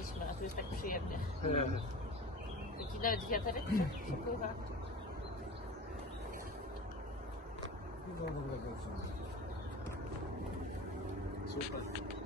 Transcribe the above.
byliśmy, a tu jest tak przyjemnie. Taki nawet wiaterek przepływa. Super.